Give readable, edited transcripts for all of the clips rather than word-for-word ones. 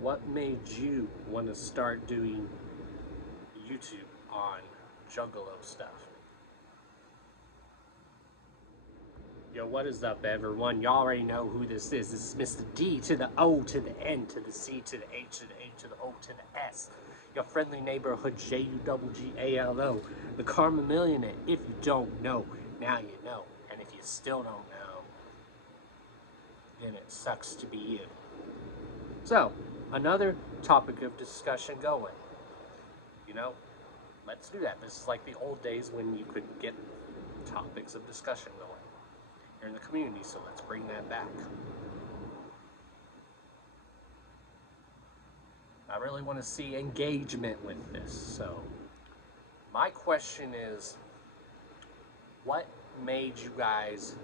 what made you want to start doing YouTube on Juggalo stuff? Yo, what is up, everyone? Y'all already know who this is. This is Mr. D to the O to the N to the C to the H to the A to the O to the S. Your friendly neighborhood Juggalo, the Karma Millionaire. If you don't know, now you know. And if you still don't know, then it sucks to be you. So, another topic of discussion going. You know, let's do that. This is like the old days when you could get topics of discussion going here in the community, so let's bring that back. I really want to see engagement with this, so my question is, what made you guys,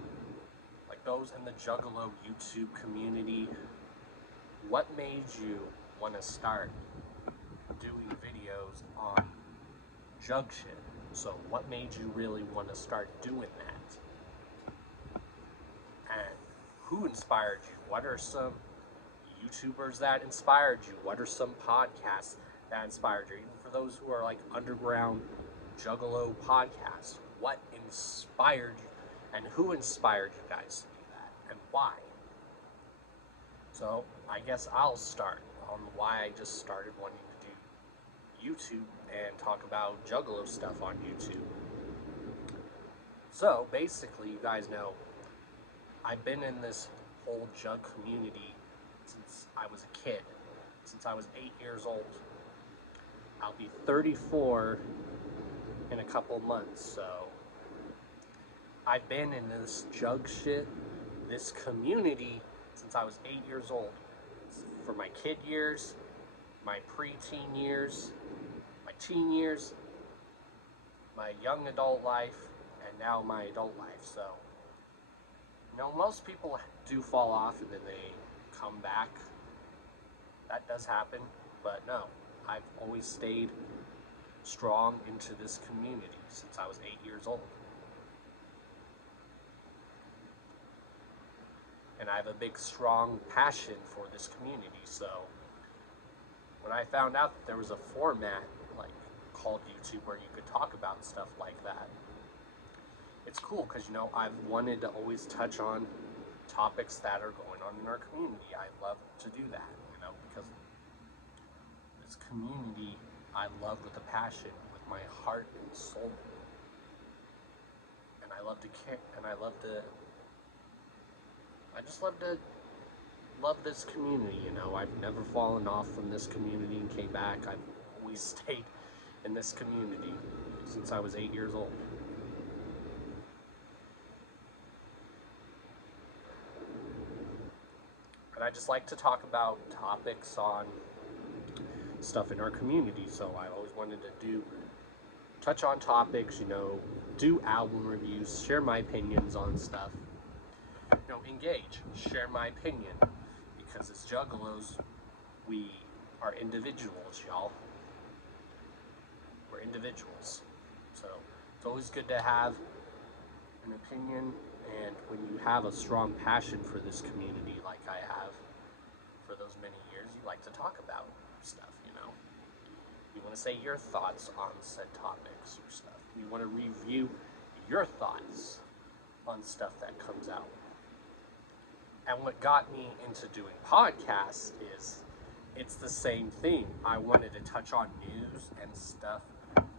like those in the Juggalo YouTube community, what made you want to start doing videos on jug shit? So what made you really want to start doing that? And who inspired you? What are some YouTubers that inspired you? What are some podcasts that inspired you? Even for those who are like underground Juggalo podcasts, what inspired you? And who inspired you guys to do that? And why? So I guess I'll start on why I just started wanting to do YouTube and talk about Juggalo stuff on YouTube. So basically, you guys know, I've been in this whole jug community since I was a kid, since I was 8 years old. I'll be 34 in a couple months, so I've been in this jug shit, this community, since I was 8 years old. For my kid years, my preteen years, my teen years, my young adult life, and now my adult life. So, you know, most people do fall off and then they come back. That does happen, but no, I've always stayed strong into this community since I was 8 years old. And I have a big, strong passion for this community. So when I found out that there was a format like called YouTube where you could talk about stuff like that, it's cool because, you know, I've wanted to always touch on topics that are going on in our community. I love to do that, you know, because this community I love with a passion, with my heart and soul. And I love to care, and I just love this community, you know. I've never fallen off from this community and came back. I've always stayed in this community since I was 8 years old. And I just like to talk about topics on stuff in our community, so I always wanted to touch on topics, you know, do album reviews, share my opinions on stuff. You know, engage, share my opinion, because as Juggalos, we are individuals, y'all. We're individuals. So it's always good to have an opinion, and when you have a strong passion for this community like I have for those many years, you like to talk about stuff, you know. You want to say your thoughts on said topics or stuff. You want to review your thoughts on stuff that comes out. And what got me into doing podcasts is it's the same thing. I wanted to touch on news and stuff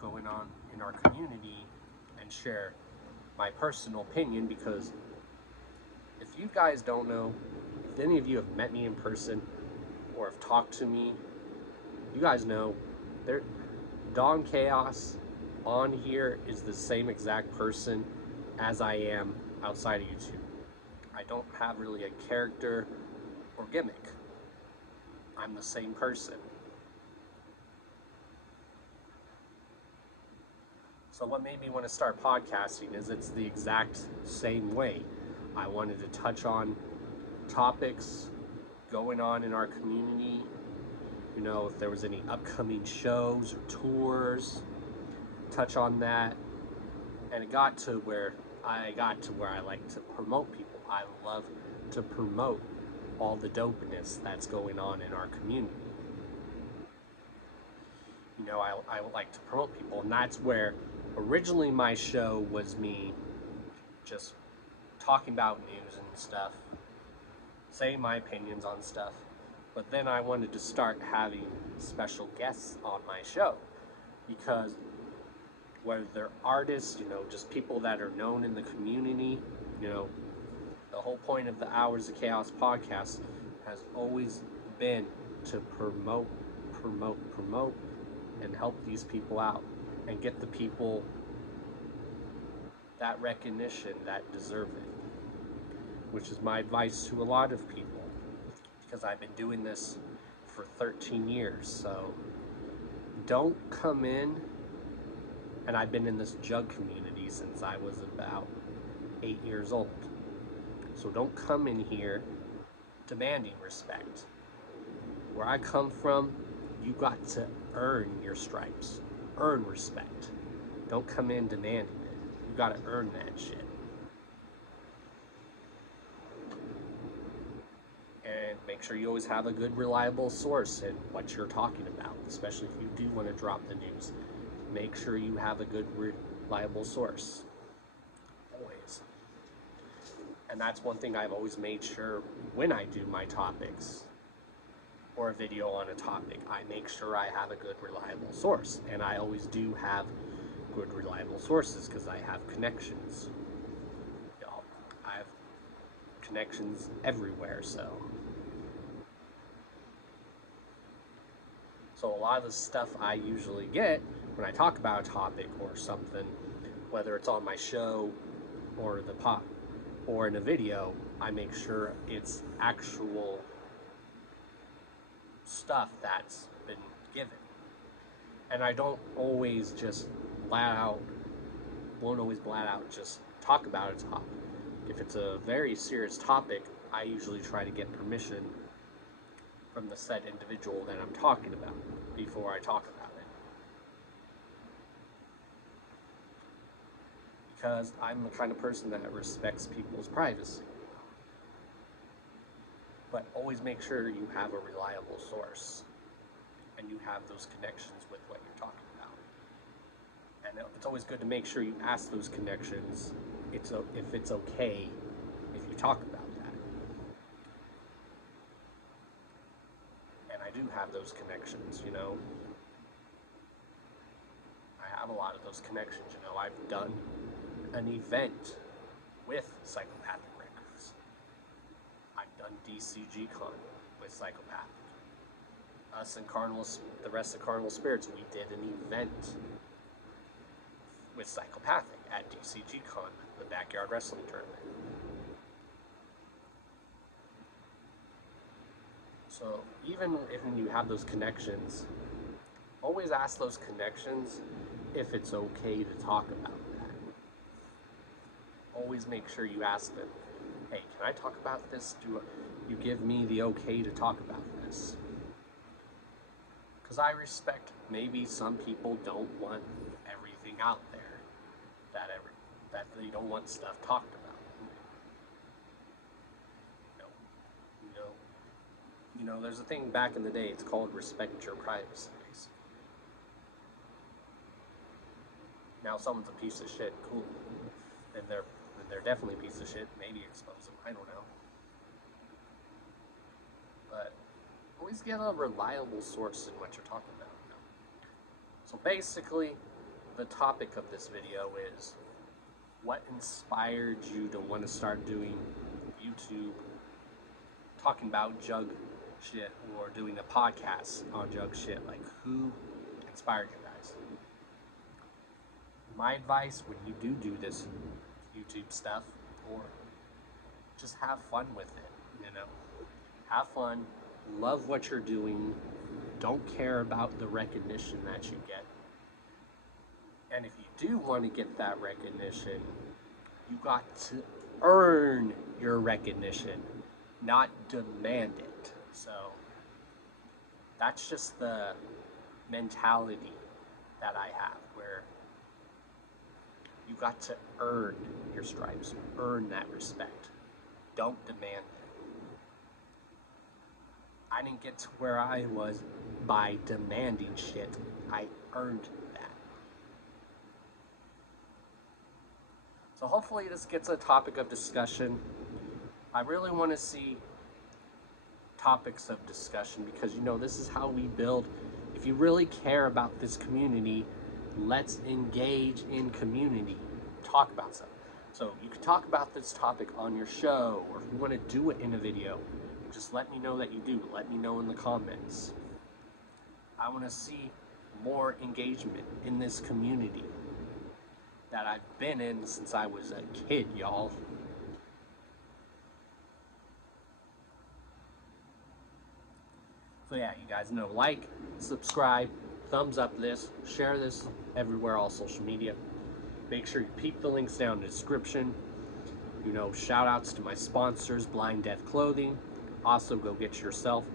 going on in our community and share my personal opinion, because if you guys don't know, if any of you have met me in person or have talked to me, you guys know Don Chaos on here is the same exact person as I am outside of YouTube. I don't have really a character or gimmick. I'm the same person. So what made me want to start podcasting is it's the exact same way. I wanted to touch on topics going on in our community. You know, if there was any upcoming shows or tours, touch on that. And it got to where I like to promote people. I love to promote all the dopeness that's going on in our community. I like to promote people, and that's where originally my show was me just talking about news and stuff, saying my opinions on stuff. But then I wanted to start having special guests on my show because whether they're artists, just people that are known in the community, you know, the whole point of the Hours of Chaos podcast has always been to promote, and help these people out and get the people that recognition that deserve it, which is my advice to a lot of people because I've been doing this for 13 years. So don't come in, and I've been in this jug community since I was about 8 years old. So don't come in here demanding respect. Where I come from, you got to earn your stripes, earn respect. Don't come in demanding it. You got to earn that shit. And make sure you always have a good, reliable source in what you're talking about, especially if you do want to drop the news. Make sure you have a good, reliable source. Always. And that's one thing I've always made sure when I do my topics or a video on a topic, I make sure I have a good, reliable source. And I always do have good, reliable sources because I have connections. I have connections everywhere, so a lot of the stuff I usually get when I talk about a topic or something, whether it's on my show or the pop or in a video, I make sure it's actual stuff that's been given. And I don't always just won't always blat out just talk about a topic. If it's a very serious topic, I usually try to get permission from the said individual that I'm talking about before I talk about it. Because I'm the kind of person that respects people's privacy. But always make sure you have a reliable source and you have those connections with what you're talking about. And it's always good to make sure you ask those connections if it's okay if you talk about that. And I do have those connections, I have a lot of those connections, I've done an event with Psychopathic Records. I've done DCG Con with Psychopathic. Us and the rest of Carnival Spirits, we did an event with Psychopathic at DCG Con, the backyard wrestling tournament. So even if you have those connections, always ask those connections if it's okay to talk about that. Always make sure you ask them, hey, can I talk about this? Do you give me the okay to talk about this? Because I respect maybe some people don't want everything out there, that they don't want stuff talked about. There's a thing back in the day, it's called respect your privacy. Now someone's a piece of shit, cool. And they're definitely a piece of shit, maybe expose them, I don't know. But always get a reliable source in what you're talking about. So basically, the topic of this video is what inspired you to want to start doing YouTube, talking about jug shit, or doing a podcast on jug shit. Like, who inspired you guys? My advice when you do this YouTube stuff, or just have fun with it, have fun, love what you're doing, don't care about the recognition that you get. And if you do want to get that recognition, you got to earn your recognition, not demand it. So that's just the mentality that I have, where you got to earn your stripes, earn that respect. Don't demand it. I didn't get to where I was by demanding shit. I earned that. So hopefully this gets a topic of discussion. I really want to see topics of discussion because this is how we build. If you really care about this community, let's engage in community. Talk about stuff. So you can talk about this topic on your show, or if you want to do it in a video, just let me know that you do. Let me know in the comments. I want to see more engagement in this community that I've been in since I was a kid, y'all. So yeah, you guys know, like, subscribe, thumbs up this, share this everywhere, all social media. Make sure you peep the links down in the description. Shout outs to my sponsors, Blind Death Clothing. Also, go get yourself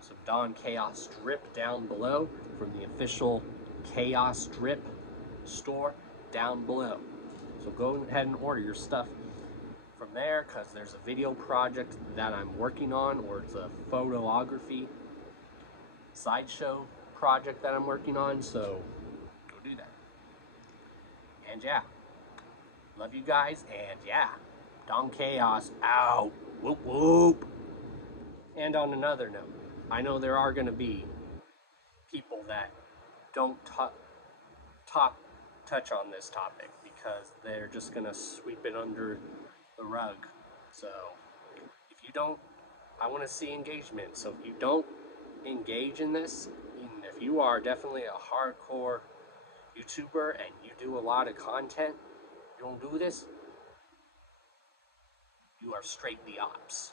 some Dawn Chaos Drip down below from the official Chaos Drip store down below. So go ahead and order your stuff from there, because there's a video project that I'm working on, or it's a photography sideshow project that I'm working on, so go do that. And yeah, love you guys, and yeah, Dawn Chaos out. Whoop whoop. And on another note, I know there are going to be people that don't touch on this topic because they're just going to sweep it under the rug. So if you don't, I want to see engagement. So if you don't engage in this, and if you are definitely a hardcore YouTuber and you do a lot of content, you don't do this, you are straight the ops.